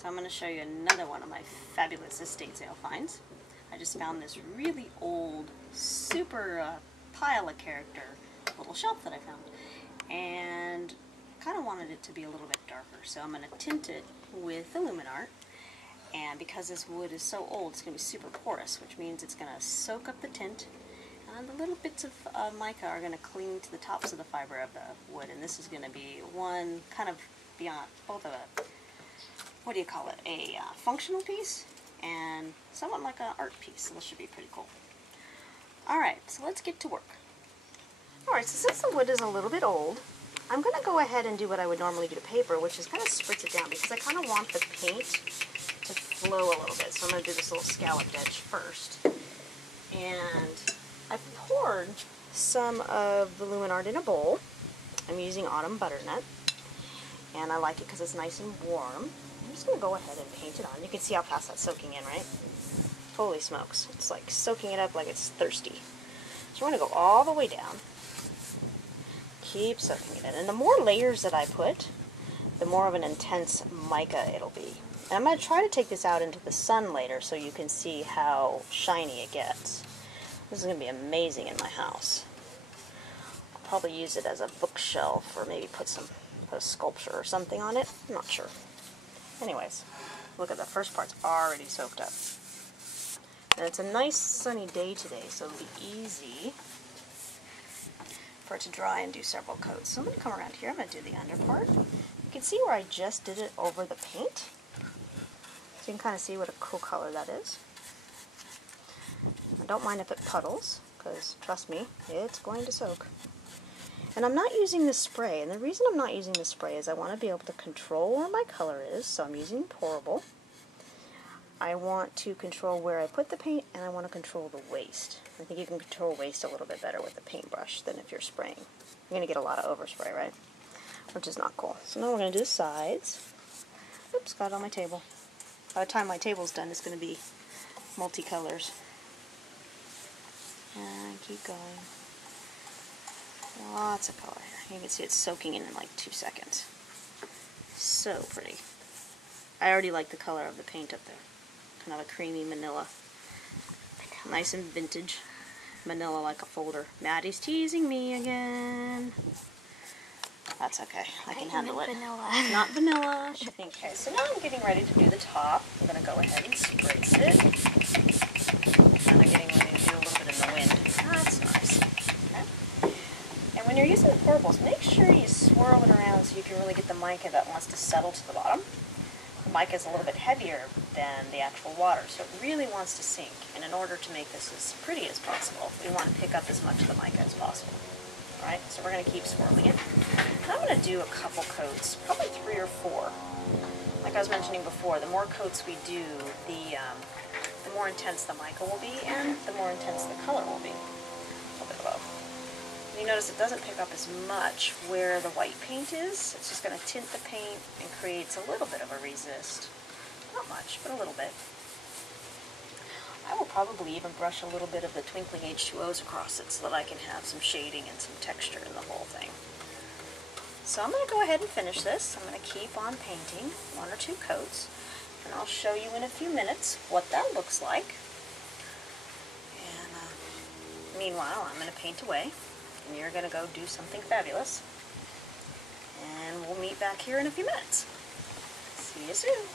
So I'm going to show you another one of my fabulous estate sale finds. I just found this really old, super pile of character little shelf that I found. And kind of wanted it to be a little bit darker, so I'm going to tint it with the Luminarte. And because this wood is so old, it's going to be super porous, which means it's going to soak up the tint. And the little bits of mica are going to cling to the tops of the fiber of the wood. And this is going to be one kind of beyond, both of a, what do you call it, a functional piece and somewhat like an art piece. So this should be pretty cool. Alright, so let's get to work. Alright, so since the wood is a little bit old, I'm going to go ahead and do what I would normally do to paper, which is kind of spritz it down, because I kind of want the paint to flow a little bit. So I'm going to do this little scalloped edge first. And I've poured some of the Luminarte in a bowl. I'm using Autumn Butternut, and I like it because it's nice and warm. I'm just going to go ahead and paint it on. You can see how fast that's soaking in, right? Holy smokes. It's like soaking it up like it's thirsty. So we're going to go all the way down. Keep soaking it in. And the more layers that I put, the more of an intense mica it'll be. And I'm going to try to take this out into the sun later so you can see how shiny it gets. This is going to be amazing in my house. I'll probably use it as a bookshelf or maybe put a sculpture or something on it. I'm not sure. Anyways, look at the first part's already soaked up. And it's a nice sunny day today, so it'll be easy for it to dry and do several coats. So I'm going to come around here. I'm going to do the under part. You can see where I just did it over the paint. So you can kind of see what a cool color that is. I don't mind if it puddles, because trust me, it's going to soak. And I'm not using the spray, and the reason I'm not using the spray is I want to be able to control where my color is, so I'm using pourable. I want to control where I put the paint, and I want to control the waste. I think you can control waste a little bit better with the paintbrush than if you're spraying. You're going to get a lot of overspray, right? Which is not cool. So now we're going to do the sides. Oops, got it on my table. By the time my table's done, it's going to be multicolors. And keep going. Lots of color here. You can see it's soaking in like 2 seconds. So pretty. I already like the color of the paint up there. Kind of a creamy manila. Nice and vintage. Manila like a folder. Maddie's teasing me again. That's okay. I can handle it. Vanilla. Not vanilla. Okay, so now I'm getting ready to do the top. I'm going to go ahead and spritz it. Kind of getting ready to do a little bit in the wind. That's nice. Okay. And when you're using the pourables, make sure you swirl it around so you can really get the mica that wants to settle to the bottom. The mica is a little bit heavier than the actual water, so it really wants to sink. And in order to make this as pretty as possible, we want to pick up as much of the mica as possible. Alright, so we're going to keep swirling it. And I'm going to do a couple coats, probably 3 or 4. Like I was mentioning before, the more coats we do, the more intense the mica will be, and the more intense the color will be. A little bit of both. You notice it doesn't pick up as much where the white paint is. It's just going to tint the paint and creates a little bit of a resist. Not much, but a little bit. I will probably even brush a little bit of the twinkling H2Os across it so that I can have some shading and some texture in the whole thing. So I'm going to go ahead and finish this. I'm going to keep on painting 1 or 2 coats, and I'll show you in a few minutes what that looks like. And meanwhile, I'm going to paint away, and you're going to go do something fabulous. And we'll meet back here in a few minutes. See you soon.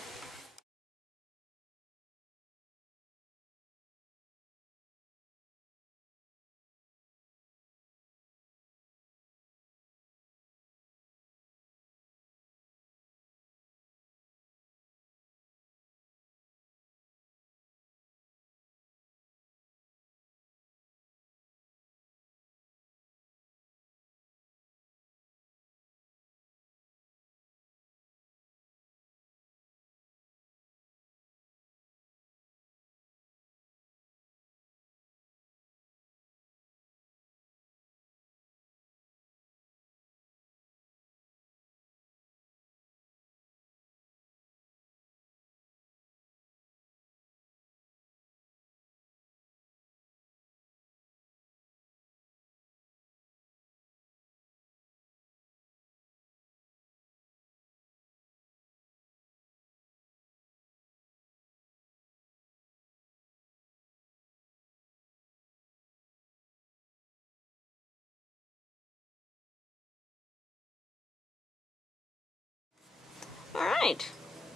Alright,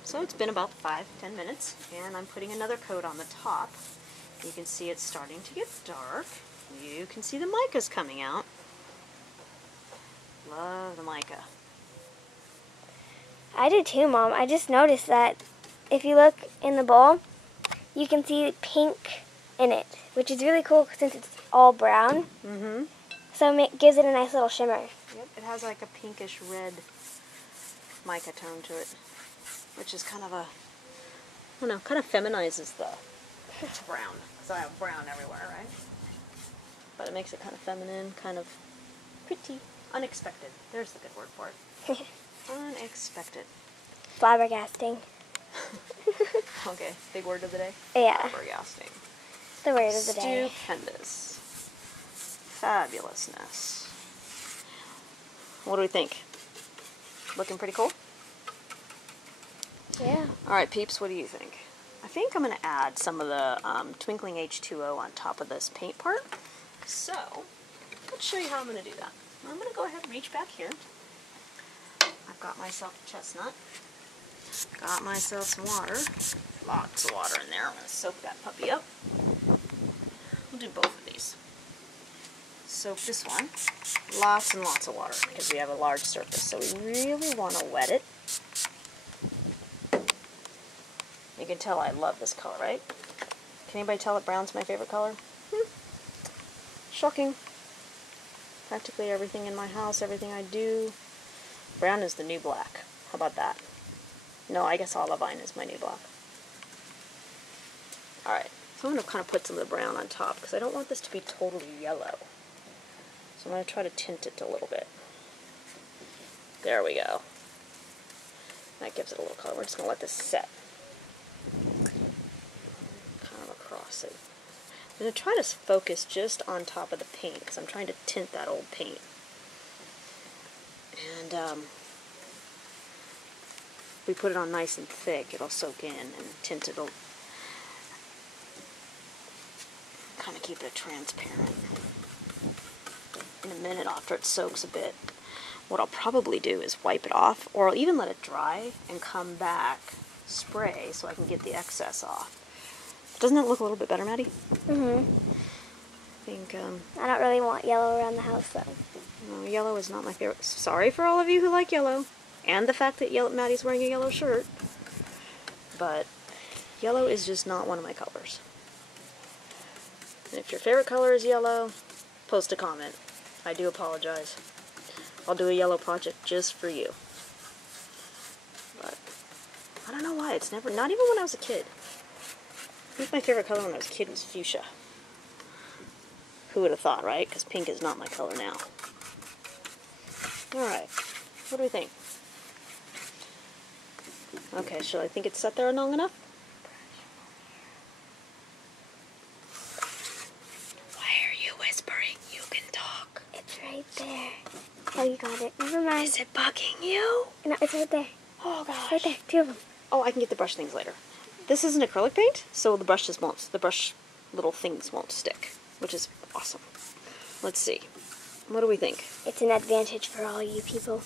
so it's been about 5-10 minutes, and I'm putting another coat on the top. You can see it's starting to get dark. You can see the mica's coming out. Love the mica. I do too, Mom. I just noticed that if you look in the bowl, you can see pink in it, which is really cool since it's all brown. Mm-hmm. So it gives it a nice little shimmer. Yep, it has like a pinkish red mica tone to it, which is kind of a, I don't know, kind of feminizes the brown. So I have brown everywhere, right? But it makes it kind of feminine, kind of pretty, unexpected. There's the good word for it. Unexpected. Flabbergasting. Okay, big word of the day? Yeah. Flabbergasting. The word of the day. Stupendous. Fabulousness. What do we think? Looking pretty cool? Yeah. Alright, peeps, what do you think? I think I'm going to add some of the twinkling H2O on top of this paint part. So, let's show you how I'm going to do that. I'm going to go ahead and reach back here. I've got myself a chestnut. Got myself some water. Lots of water in there. I'm going to soak that puppy up. We'll do both of these. Soak this one. Lots and lots of water because we have a large surface. So we really want to wet it. You can tell I love this color, right? Can anybody tell that brown's my favorite color? Shocking. Practically everything in my house, everything I do. Brown is the new black. How about that? No, I guess olivine is my new black. Alright, so I'm going to kind of put some of the brown on top because I don't want this to be totally yellow. So I'm going to try to tint it a little bit. There we go. That gives it a little color. We're just going to let this set. Kind of across it. I'm going to try to focus just on top of the paint because I'm trying to tint that old paint. And if we put it on nice and thick, it'll soak in and tint it'll kind of keep it transparent. In a minute after it soaks a bit, what I'll probably do is wipe it off, or I'll even let it dry and come back, spray, so I can get the excess off. Doesn't it look a little bit better, Maddie? Mm-hmm. I think, I don't really want yellow around the house, though. no, yellow is not my favorite. Sorry for all of you who like yellow, and the fact that Maddie's wearing a yellow shirt, but yellow is just not one of my colors. And if your favorite color is yellow, post a comment. I do apologize. I'll do a yellow project just for you. But I don't know why. It's never, not even when I was a kid. I think my favorite color when I was a kid was fuchsia. Who would have thought, right? Because pink is not my color now. Alright. What do we think? Okay, shall I think it's set there long enough? Right there. Oh, you got it. Never mind. Is it bugging you? No, it's right there. Oh gosh. Right there. 2 of them. Oh, I can get the brush things later. This is an acrylic paint, so the brushes won't, the brush little things won't stick, which is awesome. Let's see. What do we think? It's an advantage for all you people.